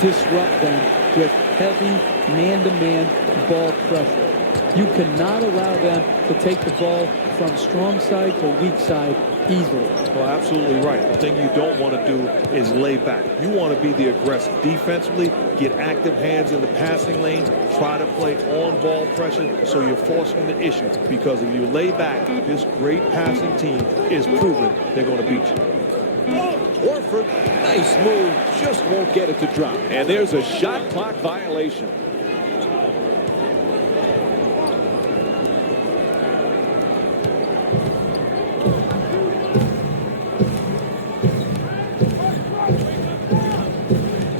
disrupt them with heavy man-to-man ball pressure. You cannot allow them to take the ball from strong side to weak side easily. Well, absolutely right. The thing you don't want to do is lay back. You want to be the aggressive. Defensively, get active hands in the passing lane, try to play on-ball pressure so you're forcing the issue. Because if you lay back, this great passing team is proven they're going to beat you. Horford, nice move, just won't get it to drop. And there's a shot clock violation.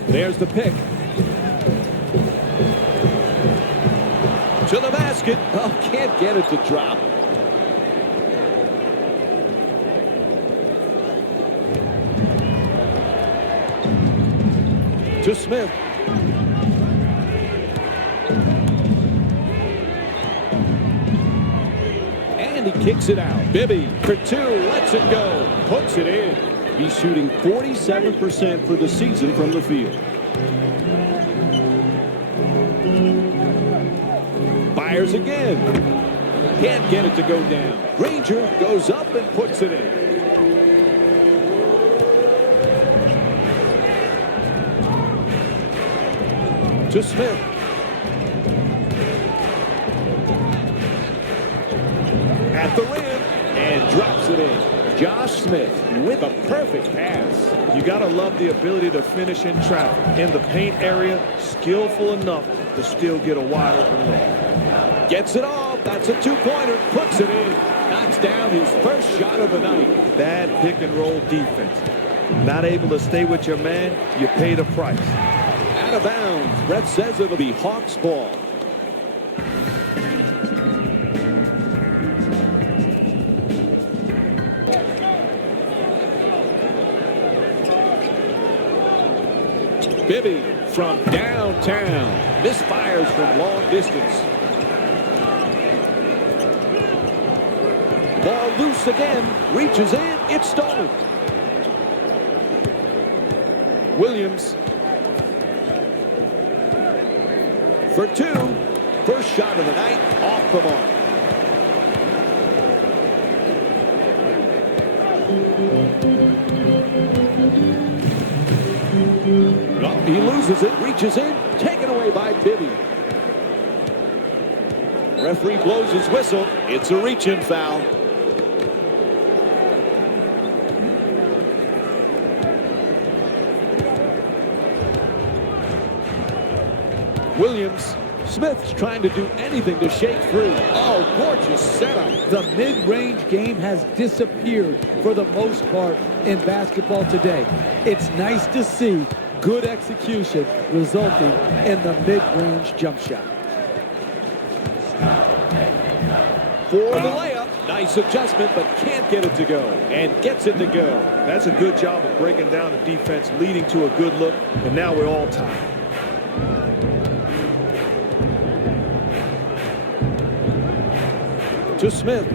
There's the pick. To the basket. Oh, can't get it to drop. To Smith. And he kicks it out. Bibby for two, lets it go, puts it in. He's shooting 47% for the season from the field. Fires again. Can't get it to go down. Granger goes up and puts it in. To Smith. At the rim and drops it in. Josh Smith with a perfect pass. You got to love the ability to finish in traffic. In the paint area, skillful enough to still get a wide open look. Gets it off. That's a two-pointer. Puts it in. Knocks down his first shot of the night. Bad pick and roll defense. Not able to stay with your man, you pay the price. Out of bounds. Brett says it'll be Hawks ball. Bibby from downtown. Misfires from long distance. Ball loose again. Reaches in. It's stolen. Williams. For two. First shot of the night. Off the mark. He loses it, reaches in, taken away by Bibby. Referee blows his whistle. It's a reach-in foul. Williams. Smith's trying to do anything to shake free. Oh, gorgeous setup. The mid-range game has disappeared for the most part in basketball today. It's nice to see good execution resulting in the mid-range jump shot. For the layup. Nice adjustment, but can't get it to go. And gets it to go. That's a good job of breaking down the defense, leading to a good look, and now we're all tied. To Smith.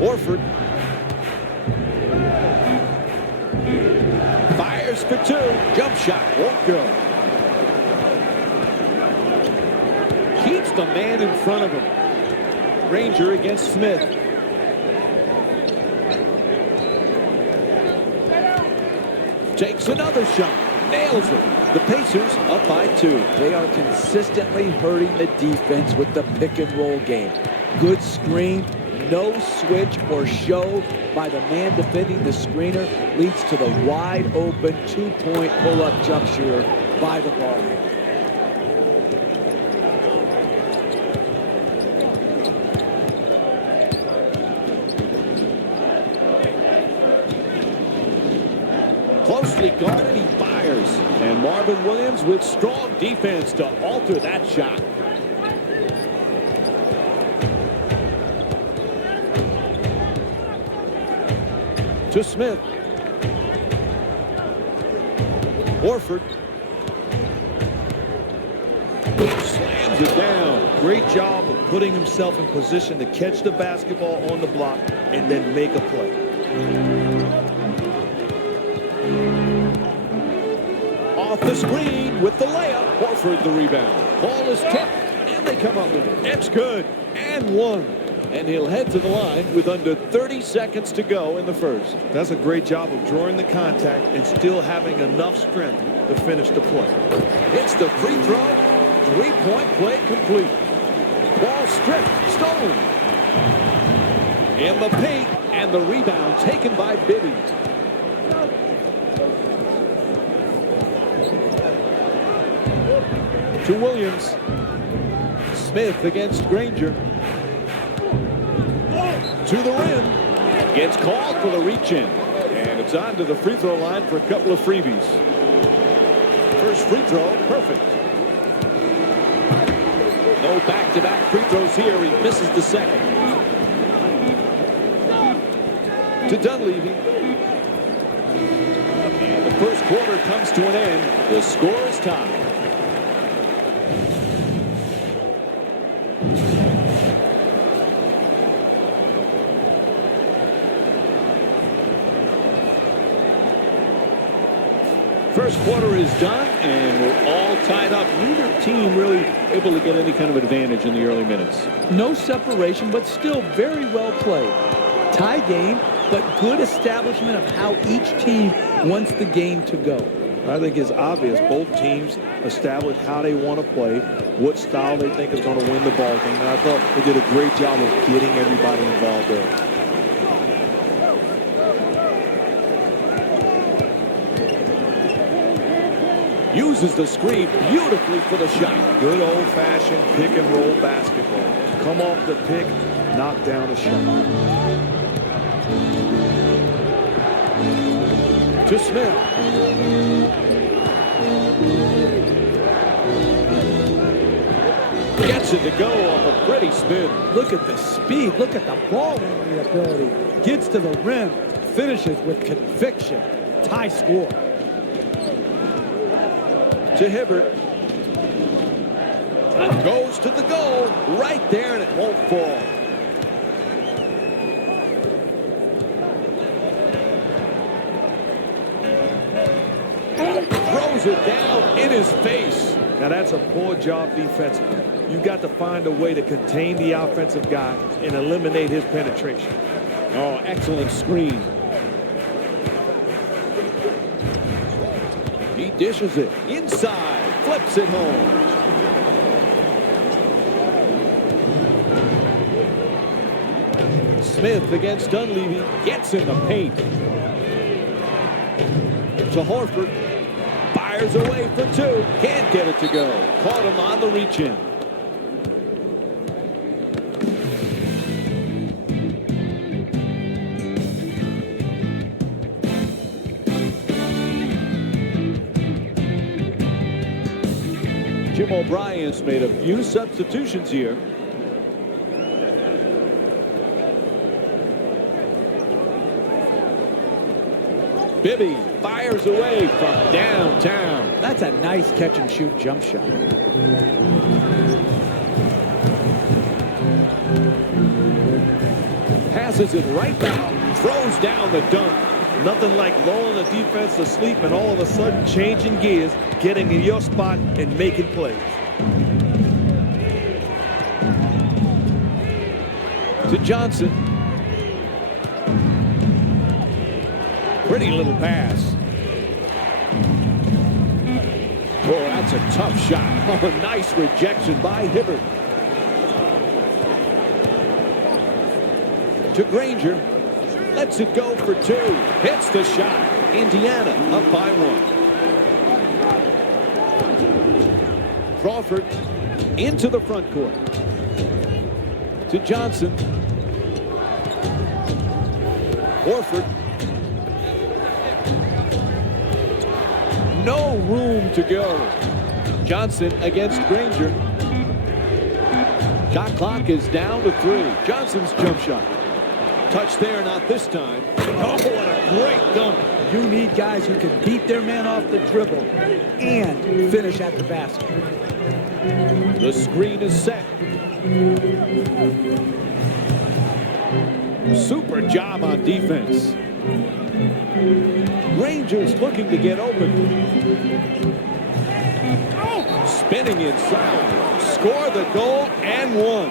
Horford. Fires for two. Jump shot won't go. Keeps the man in front of him. Granger against Smith. Takes another shot. Nails it. The Pacers up by two. They are consistently hurting the defense with the pick and roll game. Good screen, no switch or show by the man defending the screener leads to the wide open two-point pull-up jump shooter by the ball handler. Closely guarded, he fires. And Marvin Williams with strong defense to alter that shot. To Smith. Horford. Slams it down. Great job of putting himself in position to catch the basketball on the block and then make a play. Off the screen with the layup. Horford the rebound. Ball is tipped, and they come up with it. It's good. And one. And he'll head to the line with under 30 seconds to go in the first. That's a great job of drawing the contact and still having enough strength to finish the play. It's the free throw. Three-point play complete. Ball stripped. Stolen. In the paint. And the rebound taken by Bibby. To Williams. Smith against Granger. To the rim. Gets called for the reach-in. And it's on to the free throw line for a couple of freebies. First free throw, perfect. No back-to-back free throws here. He misses the second. To Dunleavy. And the first quarter comes to an end. The score is tied. First quarter is done, and we're all tied up. Neither team really able to get any kind of advantage in the early minutes. No separation, but still very well played. Tie game, but good establishment of how each team wants the game to go. I think it's obvious both teams established how they want to play, what style they think is going to win the ball game. And I thought they did a great job of getting everybody involved there. Uses the screen beautifully for the shot. Good old-fashioned pick-and-roll basketball. Come off the pick, knock down a shot. To Smith. Gets it to go off a pretty spin. Look at the speed. Look at the ball handling ability. Gets to the rim. Finishes with conviction. Tie score. To Hibbert. Goes to the goal. Right there, and it won't fall. Throws it down in his face. Now that's a poor job defensively. You've got to find a way to contain the offensive guy and eliminate his penetration. Oh, excellent screen. He dishes it inside, flips it home. Smith against Dunleavy, gets in the paint. To Horford, fires away for two, can't get it to go. Caught him on the reach-in. Jim O'Brien's made a few substitutions here. Bibby fires away from downtown. That's a nice catch-and-shoot jump shot. Passes it right back. Throws down the dunk. Nothing like lulling the defense asleep and all of a sudden changing gears, getting in your spot and making plays. To Johnson. Pretty little pass. Oh, that's a tough shot. Oh, nice rejection by Hibbert. To Granger. Lets it go for two. Hits the shot. Indiana up by one. Crawford into the front court. To Johnson. Horford. No room to go. Johnson against Granger. Shot clock is down to 3. Johnson's jump shot. Touch there, not this time. Oh, what a great dunk. You need guys who can beat their man off the dribble and finish at the basket. The screen is set. Super job on defense. Rangers looking to get open. Spinning inside. Score the goal and one.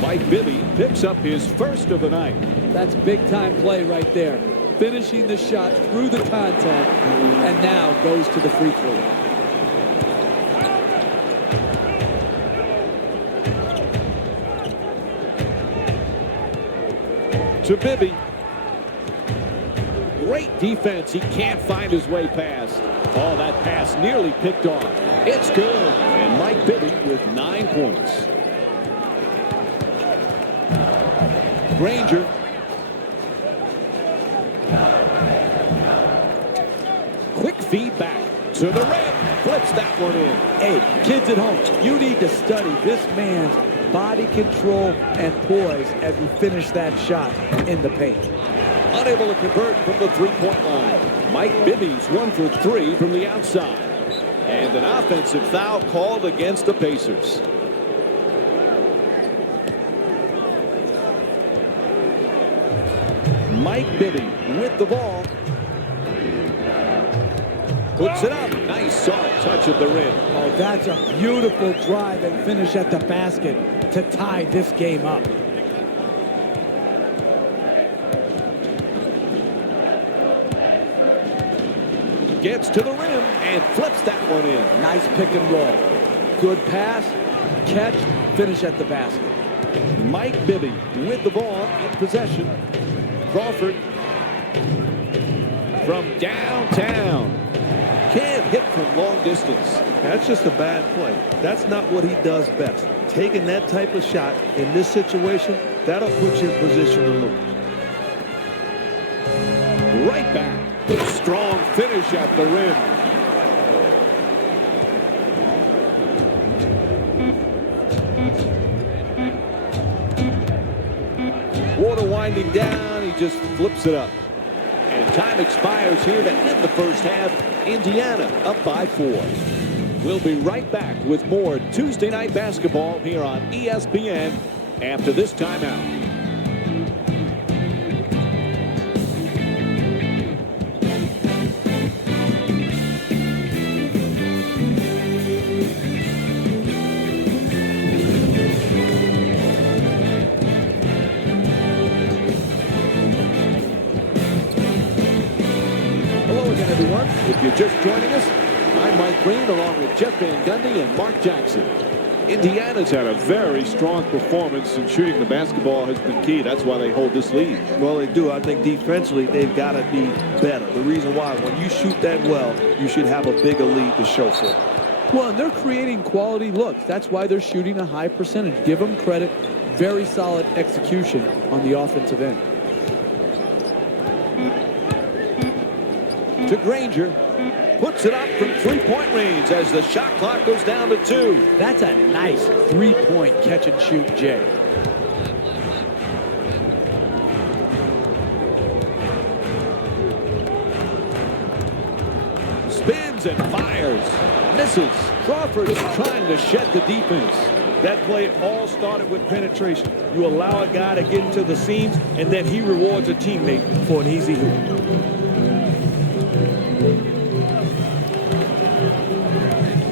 Mike Bibby picks up his first of the night. That's big-time play right there. Finishing the shot through the contact, and now goes to the free throw. To Bibby. Great defense. He can't find his way past. Oh, that pass nearly picked off. It's good. And Mike Bibby with 9 points. Granger. Quick feedback to the rim. Flips that one in. Hey, kids at home, you need to study this man's body control and poise as he finished that shot in the paint. Unable to convert from the three-point line. Mike Bibby's 1 for 3 from the outside. And an offensive foul called against the Pacers. Mike Bibby with the ball. Puts it up. Nice soft touch at the rim. Oh, that's a beautiful drive and finish at the basket to tie this game up. Gets to the rim and flips that one in. Nice pick and roll. Good pass, catch, finish at the basket. Mike Bibby with the ball in possession. Crawford from downtown. Can't hit from long distance. That's just a bad play. That's not what he does best. Taking that type of shot in this situation, that'll put you in position to lose. Right back. Strong finish at the rim. Water winding down. He just flips it up. And time expires here to end the first half. Indiana up by 4. We'll be right back with more Tuesday night basketball here on ESPN after this timeout. If you're just joining us, I'm Mike Green along with Jeff Van Gundy and Mark Jackson. Indiana's had a very strong performance in shooting the basketball has been key. That's why they hold this lead. Well, they do. I think defensively they've got to be better. The reason why, when you shoot that well, you should have a bigger lead to show for it. Well, and they're creating quality looks. That's why they're shooting a high percentage. Give them credit. Very solid execution on the offensive end. To Granger. Puts it up from three-point range as the shot clock goes down to 2. That's a nice three-point catch and shoot, Jay. Spins and fires. Misses. Crawford is trying to shed the defense. That play all started with penetration. You allow a guy to get into the seams, and then he rewards a teammate for an easy hoop.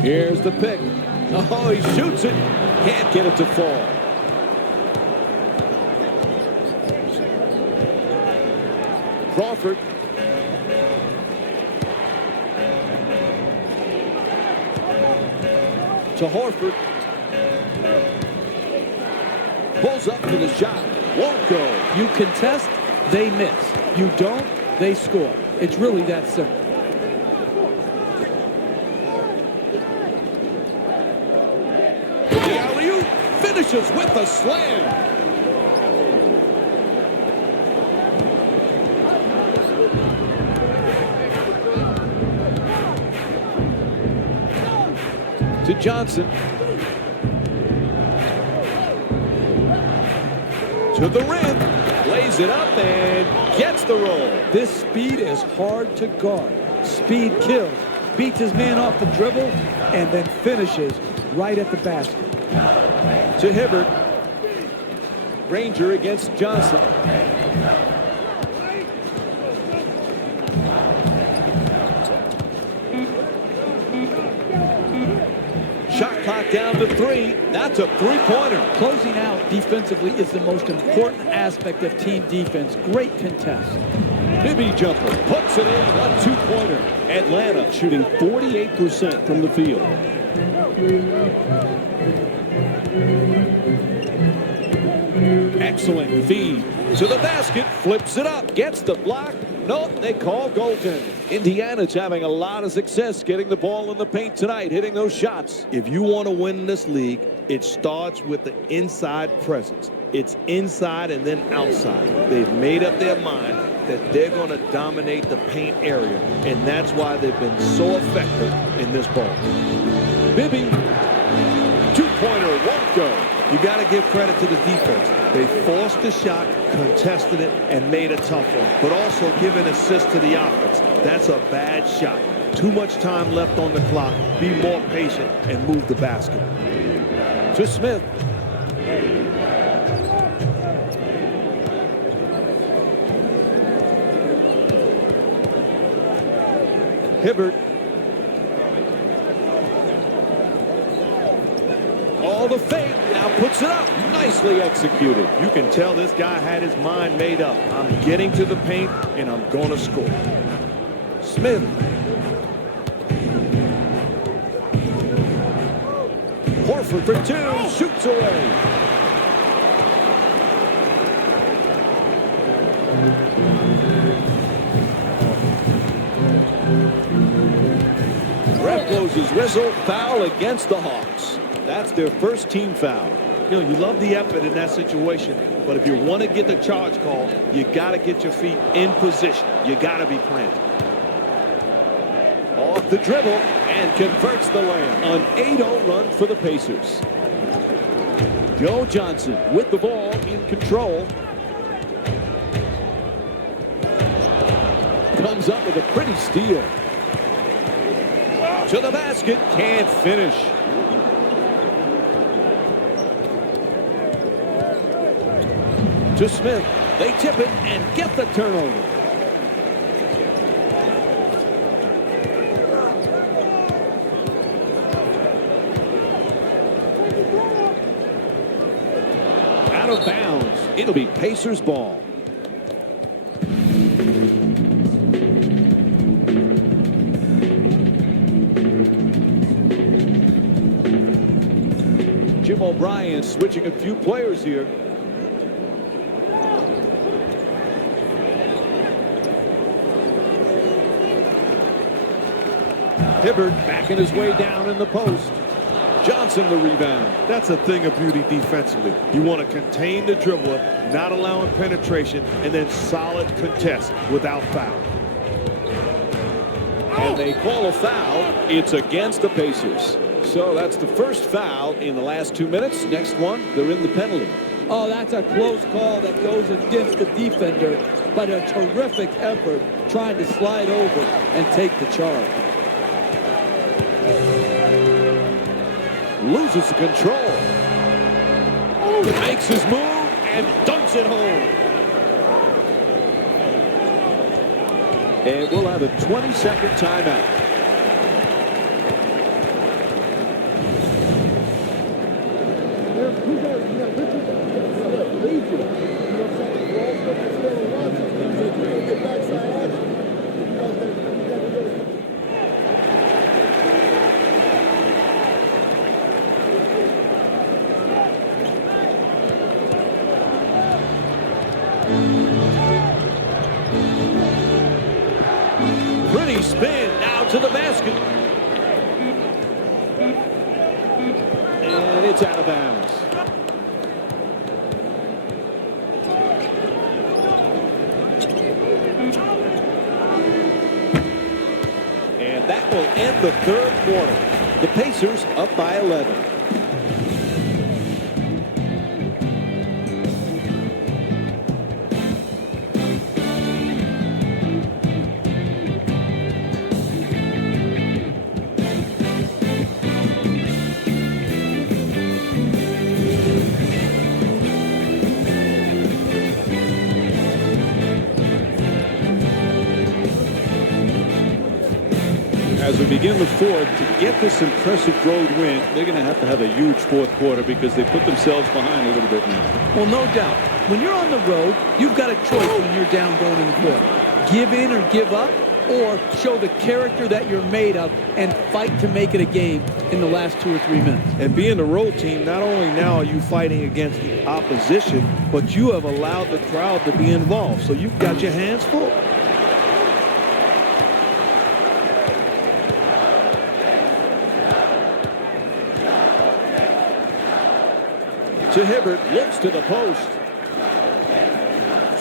Here's the pick. Oh, he shoots it. Can't get it to fall. Crawford. To Horford. Pulls up for the shot. Won't go. You contest, they miss. You don't, they score. It's really that simple. Finishes with a slam. To Johnson. To the rim. Lays it up and gets the roll. This speed is hard to guard. Speed kills. Beats his man off the dribble and then finishes right at the basket. To Hibbert. Granger against Johnson. Shot down to 3. That's a three-pointer. Closing out defensively is the most important aspect of team defense. Great contest. Bibby jumper, puts it in, a two-pointer. Atlanta shooting 48% from the field. Excellent feed to the basket, flips it up, gets the block. Nope, they call goaltending. Indiana's having a lot of success getting the ball in the paint tonight, hitting those shots. If you want to win this league, it starts with the inside presence. It's inside and then outside. They've made up their mind that they're going to dominate the paint area, and that's why they've been so effective in this ball. Bibby, two-pointer, won't go. You got to give credit to the defense. They forced the shot, contested it, and made a tough one, but also give an assist to the offense. That's a bad shot. Too much time left on the clock. Be more patient and move the basket. To Smith. Hibbert. All the fake, now puts it up. Nicely executed. You can tell this guy had his mind made up. I'm getting to the paint, and I'm going to score. Smith. Horford for two, shoots away. Ref blows his whistle, foul against the Hawks. That's their first team foul. You know, you love the effort in that situation, but if you want to get the charge call, you got to get your feet in position. You got to be planted. Off the dribble and converts the layup. An 8-0 run for the Pacers. Joe Johnson with the ball in control. Comes up with a pretty steal. To the basket, can't finish. To Smith, they tip it and get the turnover. Out of bounds. It'll be Pacers ball. Jim O'Brien switching a few players here. Hibbert backing his way down in the post. Johnson the rebound. That's a thing of beauty defensively. You want to contain the dribbler, not allowing penetration, and then solid contest without foul. And they call a foul. It's against the Pacers. So that's the first foul in the last 2 minutes. Next one, they're in the penalty. Oh, that's a close call that goes against the defender, but a terrific effort trying to slide over and take the charge. Loses the control. Makes his move and dunks it home. And we'll have a 20-second timeout. Pretty spin now to the basket. And it's out of bounds. And that will end the third quarter. The Pacers up by 11. As we begin the fourth, to get this impressive road win, they're going to have a huge fourth quarter because they put themselves behind a little bit now. Well, no doubt. When you're on the road, you've got a choice when you're down going in the fourth. Give in or give up, or show the character that you're made of and fight to make it a game in the last 2 or 3 minutes. And being the road team, not only now are you fighting against the opposition, but you have allowed the crowd to be involved. So you've got your hands full. To Hibbert, looks to the post.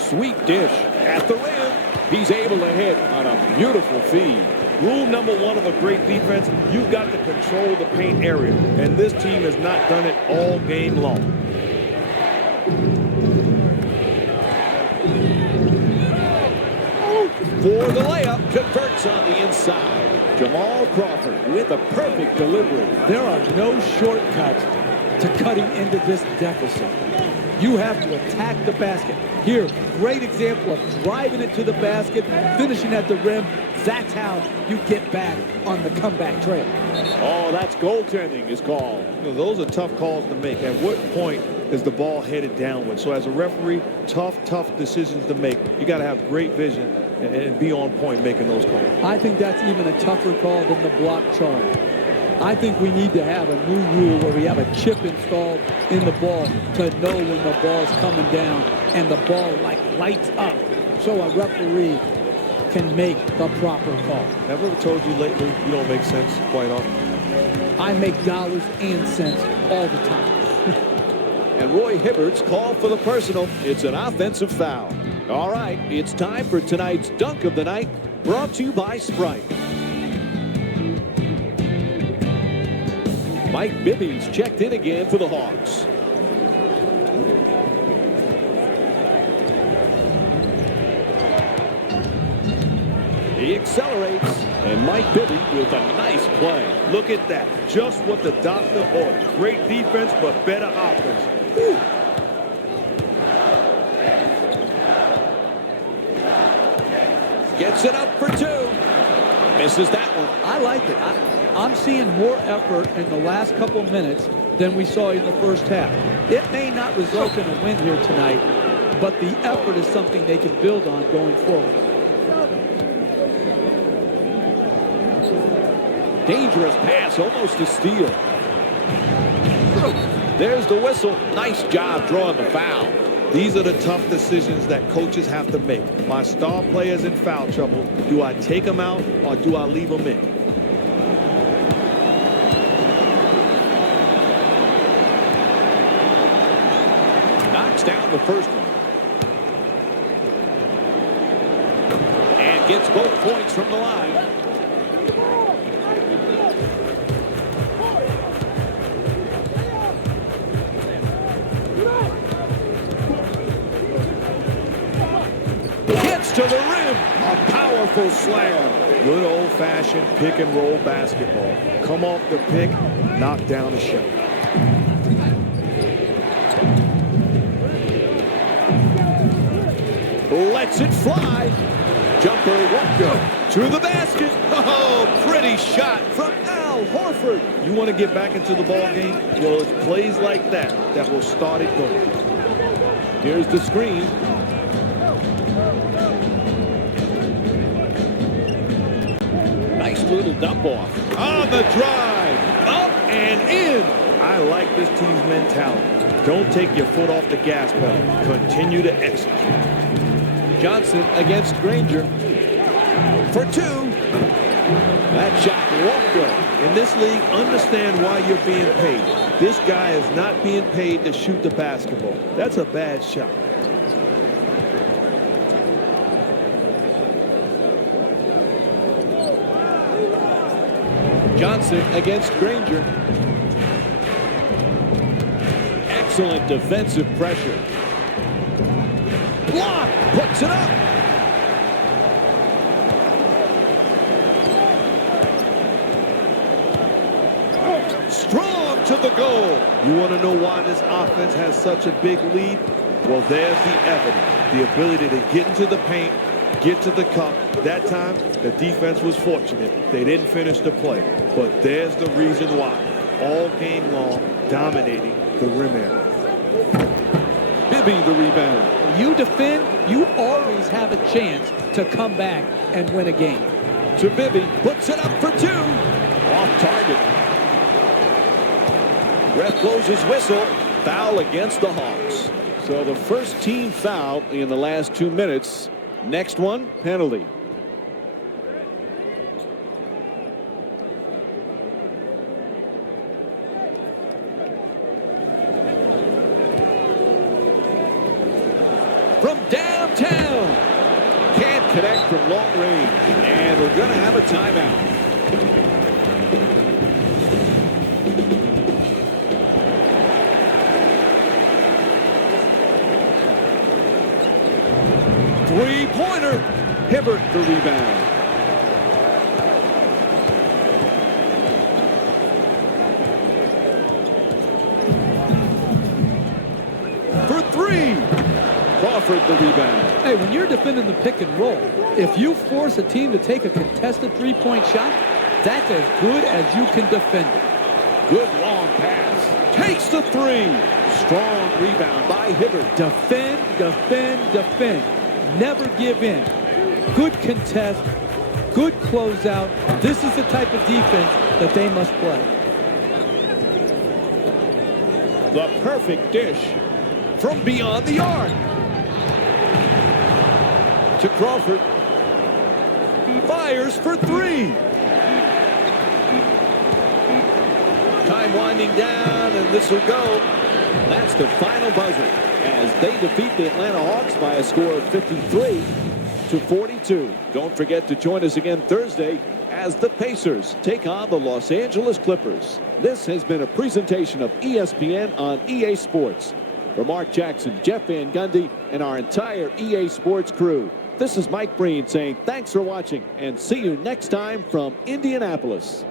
Sweet dish at the rim. He's able to hit on a beautiful feed. Rule number one of a great defense, you've got to control the paint area. And this team has not done it all game long. For the layup, converts on the inside. Jamal Crawford with a perfect delivery. There are no shortcuts to cutting into this deficit. You have to attack the basket. Here, great example of driving it to the basket, finishing at the rim. That's how you get back on the comeback trail. Oh, that's goaltending is called. You know, those are tough calls to make. At what point is the ball headed downward? So as a referee, tough decisions to make. You got to have great vision and be on point making those calls. I think that's even a tougher call than the block charge. I think we need to have a new rule where we have a chip installed in the ball to know when the ball's coming down and the ball like lights up so a referee can make the proper call. Have I ever told you lately you don't make sense quite often? I make dollars and cents all the time. And Roy Hibbert's call for the personal. It's an offensive foul. All right, it's time for tonight's dunk of the night, brought to you by Sprite. Mike Bibby's checked in again for the Hawks. He accelerates, and Mike Bibby with a nice play. Look at that. Just what the doctor ordered. Great defense, but better offense. Whew. Gets it up for two. Misses that one. I like it. I'm seeing more effort in the last couple minutes than we saw in the first half. It may not result in a win here tonight, but the effort is something they can build on going forward. Dangerous pass, almost a steal. There's the whistle. Nice job drawing the foul. These are the tough decisions that coaches have to make. My star player's in foul trouble. Do I take them out or do I leave them in? Knocks down the first one. And gets both points from the line. To the rim, a powerful slam. Good old-fashioned pick-and-roll basketball. Come off the pick, knock down a shot. Lets it fly. Jumper won't go. To the basket. Oh, pretty shot from Al Horford. You want to get back into the ball game? Well, it's plays like that that will start it going. Here's the screen. Nice little dump off. On the drive. Up and in. I like this team's mentality. Don't take your foot off the gas pedal. Continue to execute. Johnson against Granger. For two. That shot won't go. In this league, understand why you're being paid. This guy is not being paid to shoot the basketball. That's a bad shot. Johnson against Granger. Excellent defensive pressure. Block, puts it up. Strong to the goal. You want to know why this offense has such a big lead? Well, there's the evidence. The ability to get into the paint, get to the cup, That time, the defense was fortunate. They didn't finish the play. But there's the reason why. All game long, dominating the rim area. Bibby the rebound. When you defend, you always have a chance to come back and win a game. To Bibby, puts it up for two. Off target. Ref blows his whistle. Foul against the Hawks. So the first team foul in the last 2 minutes. Next one, penalty. From downtown. Can't connect from long range. And we're going to have a timeout. Three-pointer. Hibbert the rebound. For three. Crawford the rebound. Hey, when you're defending the pick and roll, if you force a team to take a contested three-point shot, that's as good as you can defend it. Good long pass. Takes the three. Strong rebound by Hibbert. Defend, defend, defend. Never give in. Good contest, good closeout. This is the type of defense that they must play. The perfect dish from beyond the arc. To Crawford. Fires for three. Time winding down, and this will go. That's the final buzzer as they defeat the Atlanta Hawks by a score of 53-42. Don't forget to join us again Thursday as the Pacers take on the Los Angeles Clippers. This has been a presentation of ESPN on EA Sports. For Mark Jackson, Jeff Van Gundy, and our entire EA Sports crew, this is Mike Breen saying thanks for watching and see you next time from Indianapolis.